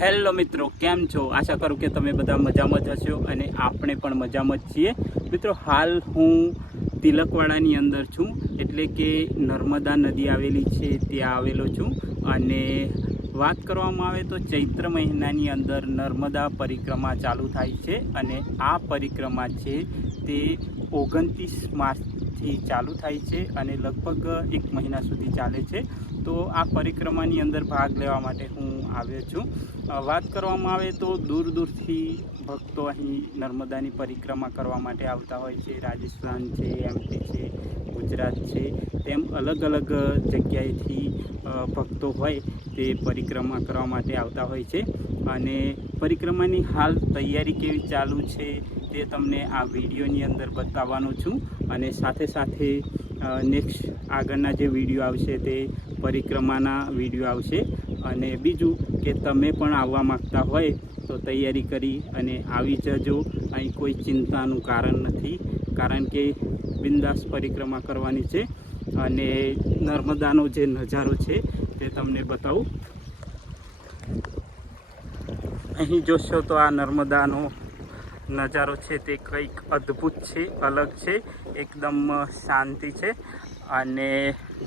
Hello મિત્રો, કેમ છો? આશા કરું કે તમે બધા મજામાં જ હશો અને આપણે પણ મજામાં જ છીએ. મિત્રો, હાલ હું તિલકવાડાની અંદર છું, એટલે કે નર્મદા નદી આવેલી છે ત્યાં આવેલો છું. અને વાત કરવામાં આવે તો ચૈત્ર મહિનાની અંદર નર્મદા પરિક્રમા ચાલુ થાય છે અને આ પરિક્રમા છે તે 29 માર્ચથી ચાલુ થાય છે અને લગભગ 1 મહિના સુધી ચાલે છે. તો આ પરિક્રમાની અંદર ભાગ લેવા માટે હું આવ્યો છું. વાત કરવામાં આવે તો દૂર દૂરથી ભક્તો અહીં નર્મદાની પરિક્રમા કરવા માટે આવતા હોય છે. રાજસ્થાન છે, એમપી છે, ગુજરાત છે, તેમ અલગ અલગ જગ્યાએથી ભક્તો હોય તે પરિક્રમા કરવા માટે આવતા હોય છે. અને પરિક્રમાની હાલ તૈયારી કેવી ચાલુ છે તે તમને આ વિડીયોની અંદર બતાવવાનો છું. અને સાથે સાથે નેક્સ્ટ આગળના જે વિડીયો આવશે તે પરિક્રમાના વિડીયો આવશે. અને બીજું કે તમે પણ આવવા માગતા હોય તો તૈયારી કરી અને આવી જજો. અહીં કોઈ ચિંતાનું કારણ નથી, કારણ કે બિંદાસ પરિક્રમા કરવાની છે. અને નર્મદાનો જે નજારો છે તે તમને બતાવું. અહીં જોશો તો આ નર્મદાનો નજારો છે તે કંઈક અદ્ભુત છે, અલગ છે, એકદમ શાંતિ છે. અને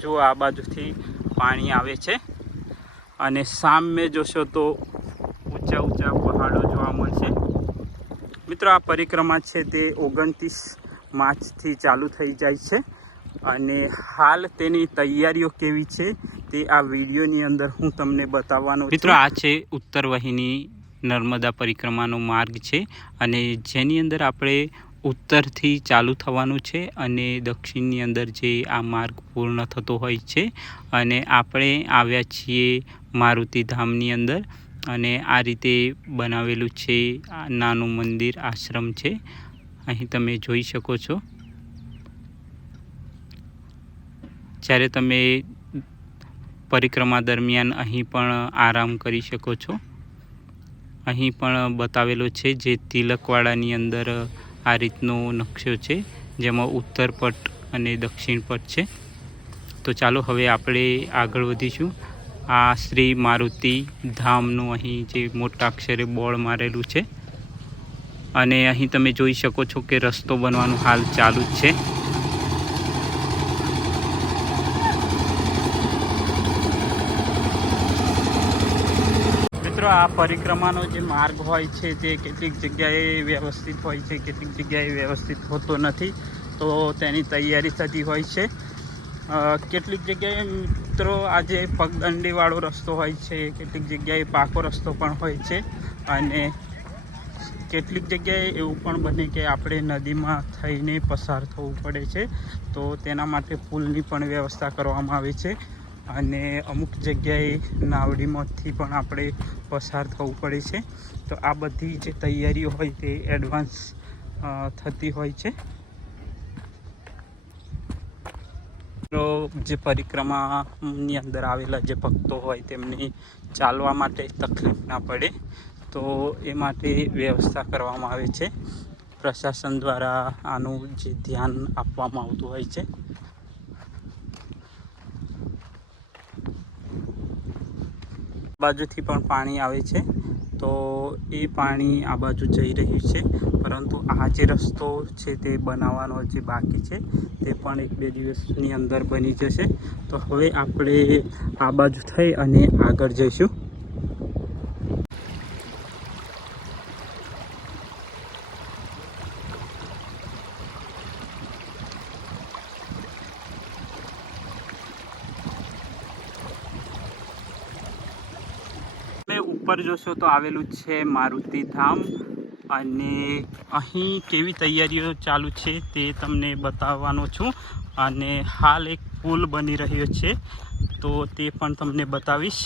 જો આ બાજુથી પાણી આવે છે અને સામે જોશો તો ઊંચા ઊંચા પહાડો જોવા મળશે. મિત્રો, આ પરિક્રમા છે તે 29 માર્ચથી ચાલુ થઈ જાય છે અને હાલ તેની તૈયારીઓ કેવી છે તે આ વિડીયોની અંદર હું તમને બતાવવાનો છું. મિત્રો, આ છે ઉત્તર વાહિની નર્મદા પરિક્રમાનો માર્ગ છે અને જેની અંદર આપણે ઉત્તરથી ચાલુ થવાનું છે અને દક્ષિણની અંદર જે આ માર્ગ પૂર્ણ થતો હોય છે. અને આપણે આવ્યા છીએ મારુતિ ધામની અંદર અને આ રીતે બનાવેલું છે. આ નાનું મંદિર આશ્રમ છે, અહીં તમે જોઈ શકો છો. જ્યારે તમે પરિક્રમા દરમિયાન અહીં પણ આરામ કરી શકો છો. અહીં પણ બતાવેલો છે જે તિલકવાડાની અંદર આ રીતનો નકશો છે, જેમાં ઉત્તર પટ અને દક્ષિણ પટ છે. તો ચાલો હવે આપણે આગળ વધીશું. આ શ્રી મારુતિ ધામનું અહીં જે મોટા અક્ષરે બોર્ડ મારેલું છે અને અહીં તમે જોઈ શકો છો કે રસ્તો બનવાનું હાલ ચાલુ જ છે. મિત્રો, આ પરિક્રમાનો જે માર્ગ હોય છે તે કેટલીક જગ્યાએ વ્યવસ્થિત હોય છે, કેટલીક જગ્યાએ વ્યવસ્થિત હોતો નથી. તો તેની તૈયારી થતી હોય છે. કેટલીક જગ્યાએ મિત્રો આજે પગદંડીવાળો રસ્તો હોય છે, કેટલીક જગ્યાએ પાકો રસ્તો પણ હોય છે અને કેટલીક જગ્યાએ એવું પણ બને કે આપણે નદીમાં થઈને પસાર થવું પડે છે. તો તેના માટે પુલની પણ વ્યવસ્થા કરવામાં આવે છે અને અમુક જગ્યાએ નાવડીમાંથી પણ આપણે પસાર થવું પડે છે. તો આ બધી જે તૈયારીઓ હોય તે એડવાન્સ થતી હોય છે. જે પરિક્રમાની અંદર આવેલા જે ભક્તો હોય તેમને ચાલવા માટે તકલીફ ના પડે તો એ માટે વ્યવસ્થા કરવામાં આવે છે. પ્રશાસન દ્વારા આનું જે ધ્યાન આપવામાં આવતું હોય છે. બાજુથી પણ પાણી આવે છે, તો એ પાણી આ બાજુ જઈ રહ્યું છે. પરંતુ આ જે રસ્તો છે તે બનાવવાનો જે બાકી છે તે પણ 1-2 દિવસની અંદર બની જશે. તો હવે આપણે આ બાજુ થઈ અને આગળ જઈશું. ઉપર જોશો તો આવેલું છે મારુતિ ધામ અને અહીં કેવી તૈયારીઓ ચાલુ છે તે તમને બતાવવાનો છું. અને હાલ એક પુલ બની રહ્યો છે તો તે પણ તમને બતાવીશ.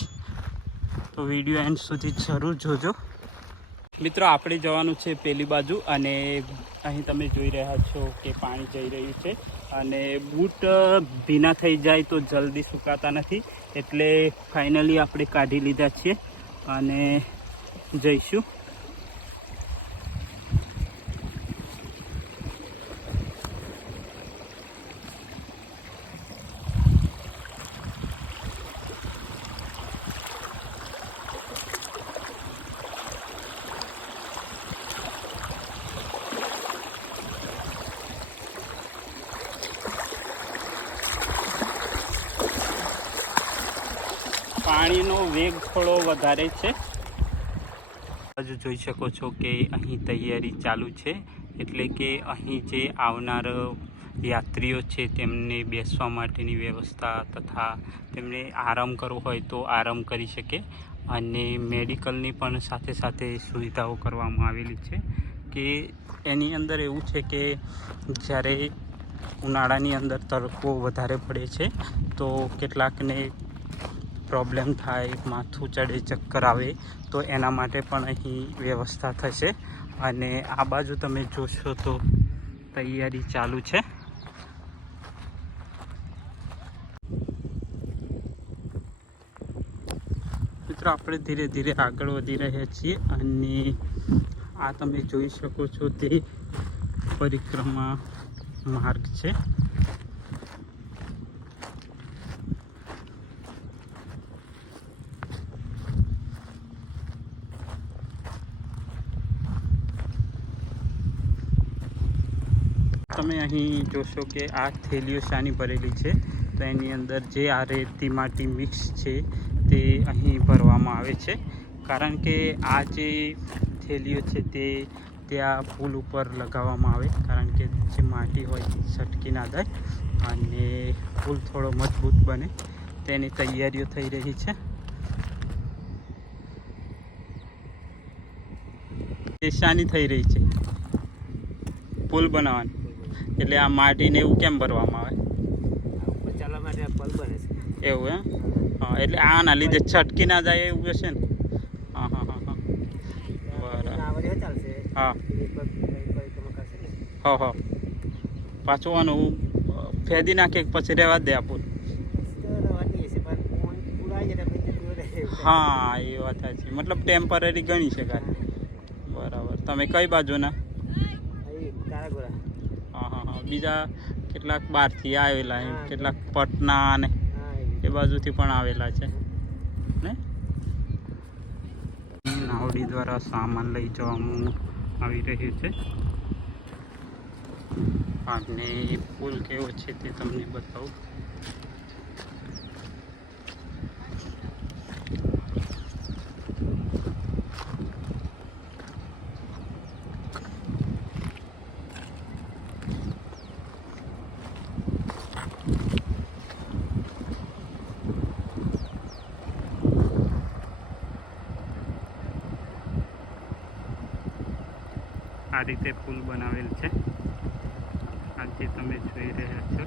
તો વિડીયો એન્ડ સુધી જરૂર જોજો. મિત્રો, આપણે જવાનું છે પેલી બાજુ અને અહીં તમે જોઈ રહ્યા છો કે પાણી જઈ રહ્યું છે અને બૂટ ભીના થઈ જાય તો જલ્દી સુકાતા નથી, એટલે ફાઇનલી આપણે કાઢી લીધા છીએ અને જઈશું. વેગ થોડો વધારે છે. હજુ જોઈ શકો છો કે અહીં તૈયારી ચાલુ છે, એટલે કે અહીં જે આવનાર યાત્રીઓ છે તેમને બેસવા માટેની વ્યવસ્થા તથા તેમને આરામ કરવો હોય તો આરામ કરી શકે, અને મેડિકલની પણ સાથે સાથે સુવિધાઓ કરવામાં આવેલી છે. કે એની અંદર એવું છે કે જ્યારે ઉનાળાની અંદર તડકો વધારે પડે છે તો કેટલાકને પ્રોબ્લેમ થાય, માથું ચડે, ચક્કર આવે, તો એના માટે પણ અહીં વ્યવસ્થા થશે. અને આ બાજુ તમે જોશો તો તૈયારી ચાલુ છે. મિત્રો આપણે ધીરે ધીરે આગળ વધી રહ્યા છીએ, અને આ તમે જોઈ શકો છો તે પરિક્રમા માર્ગ છે. તમે અહીં જોશો કે આ થેલીઓ શાની ભરેલી છે, તો એની અંદર જે આ રેતી માટી મિક્સ છે તે અહીં ભરવામાં આવે છે. કારણ કે આ જે થેલીઓ છે તે ત્યાં પુલ ઉપર લગાવવામાં આવે, કારણ કે જે માટી હોય તે છટકી ના જાય અને પુલ થોડો મજબૂત બને, તેની તૈયારીઓ થઈ રહી છે. એ શાની થઈ રહી છે? પુલ બનાવવાની. એટલે આ માટીને એવું કેમ ભરવામાં આવે? ચાલવા માટે પુલ બને છે. એવું એમ? હા, એટલે આના લીધે છટકી ના જાય એવું હશે ને? હા હા હા હા, બરાબર. હા હા હા, પાછું આનું ફેદી નાખે પછી રહેવા દે આ પુલ? હા, એ વાત સાચી. મતલબ ટેમ્પરરી ગણી શકાય. બરાબર. તમે કઈ બાજુના? હા હા હા, બીજા કેટલાક બહારથી આવેલા, કેટલાક પટના ને એ બાજુથી પણ આવેલા છે ને. નાવડી દ્વારા સામાન લઈ જવામાં આવી રહ્યું છે, અને પુલ કેવો છે તે તમને બતાવું. આ રીતે પુલ બનાવેલ છે, આ જે તમે જોઈ રહ્યા છો.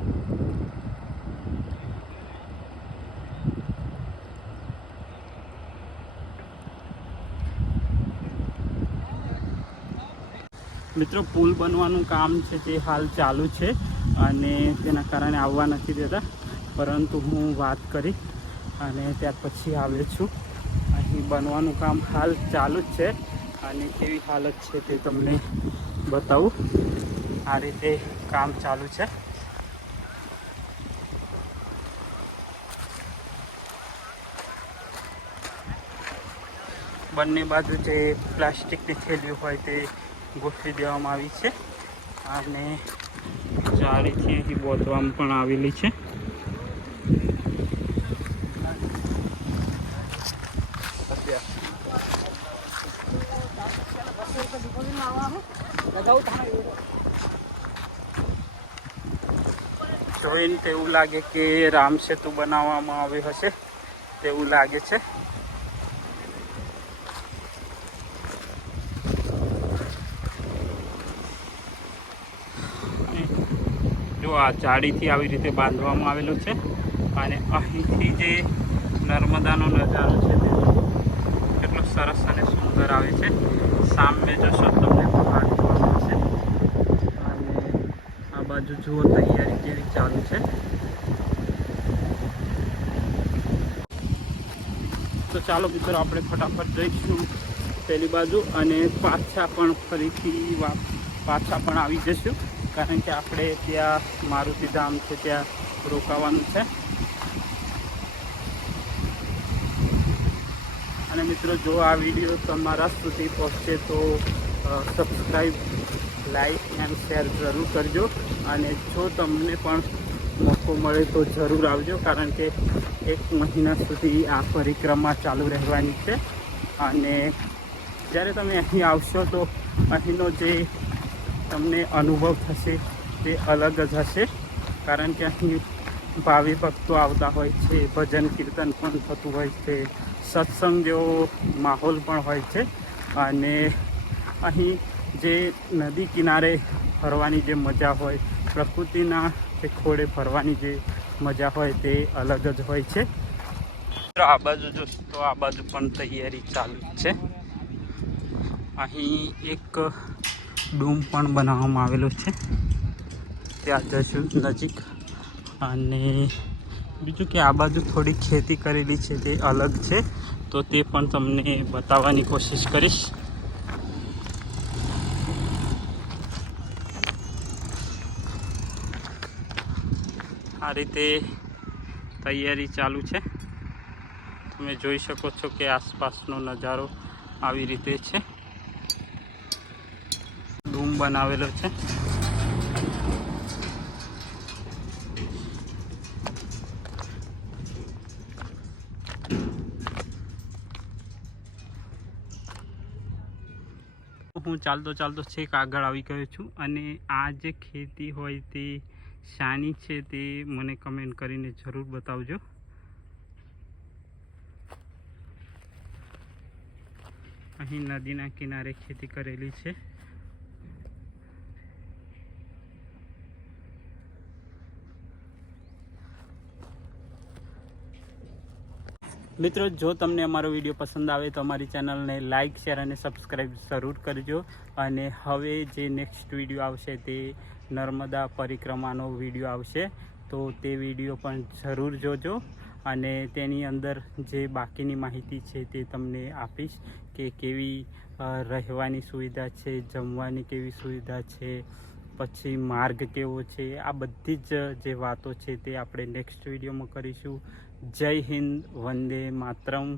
મિત્રો, પુલ બનવાનું કામ છે તે હાલ ચાલુ છે, અને તેના કારણે આવવા નથી દેતા, પરંતુ હું વાત કરી અને ત્યાર પછી આવ્યો છું. અહીં બનવાનું કામ હાલ ચાલુ જ છે, અને કેવી હાલત છે તે તમને બતાવું. આ રીતે કામ ચાલુ છે. બંને બાજુ જે પ્લાસ્ટિકની થેલીઓ હોય તે ગોઠવી દેવામાં આવી છે, અને જાળીથી અહીં બોધવામાં પણ આવેલી છે. જોઈને તેવું લાગે કે રામ સેતુ બનાવવામાં આવ્યો હશે તેવું લાગે છે. જો આ જાળીથી આવી રીતે બાંધવામાં આવેલું છે, અને અહીંથી જે નર્મદાનો નજારો છે તે કેટલો સરસ અને સુંદર આવે છે. સામે જશો તમને પહાડ જોવા મળશે, અને આ બાજુ જુઓ તૈયારી કેવી ચાલુ છે. તો ચાલો મિત્રો, આપણે ફટાફટ જઈશું પેલી બાજુ, અને પાછા પણ ફરીથી પાછા પણ આવી જશું, કારણ કે આપણે ત્યાં મારુતિ ધામ છે ત્યાં રોકાવાનું છે. અને મિત્રો, જો આ વિડીયો તમારા સુધી પહોંચે તો સબસ્ક્રાઈબ, લાઈક એન્ડ શેર જરૂર કરજો. અને જો તમને પણ મોકો મળે તો જરૂર આવજો, કારણ કે 1 મહિના સુધી આ પરિક્રમા ચાલુ રહેવાની છે. અને જ્યારે તમે અહીં આવશો તો અહીંનો જે તમને અનુભવ થશે તે અલગ જ હશે, કારણ કે અહીં ભાવિ ભક્તો આવતા હોય છે, ભજન કીર્તન પણ થતું હોય છે, સત્સંગ જેવો માહોલ પણ હોય છે. અને અહીં જે નદી કિનારે ફરવાની જે મજા હોય, પ્રકૃતિના જે ખોળે ફરવાની જે મજા હોય તે અલગ જ હોય છે. આ બાજુ જોશો તો આ બાજુ પણ તૈયારી ચાલુ જ છે. અહીં એક ડૂમ પણ બનાવવામાં આવેલો છે, ત્યાં જશું નજીક. અને બીજું કે આ બાજુ થોડી ખેતી કરેલી છે તે અલગ છે, તો તે પણ તમને બતાવવાની કોશિશ કરીશ. આ રીતે તૈયારી ચાલુ છે. તમે જોઈ શકો છો કે આસપાસનો નજારો આવી રીતે છે. ડૂમ બનાવેલો છે. હું ચાલતો ચાલતો છેક આગળ આવી ગયો છું, અને આ જે ખેતી હોય તે શાની છે તે મને કમેન્ટ કરીને જરૂર બતાવજો. અહીં નદીના કિનારે ખેતી કરેલી છે. મિત્રો, જો તમને અમારો વિડીયો પસંદ આવે તો અમારી ચેનલને લાઇક, શેર અને સબસ્ક્રાઈબ જરૂર કરજો. અને હવે જે નેક્સ્ટ વિડીયો આવશે તે નર્મદા પરિક્રમાનો વિડીયો આવશે, તો તે વિડીયો પણ જરૂર જોજો. અને તેની અંદર જે બાકીની માહિતી છે તે તમને આપીશ કે કેવી રહેવાની સુવિધા છે, જમવાની કેવી સુવિધા છે, પછી માર્ગ કેવો છે. આ બધી જ જે વાતો છે તે આપણે નેક્સ્ટ વિડીયોમાં કરીશું. જય હિન્દ, વંદે માતરમ.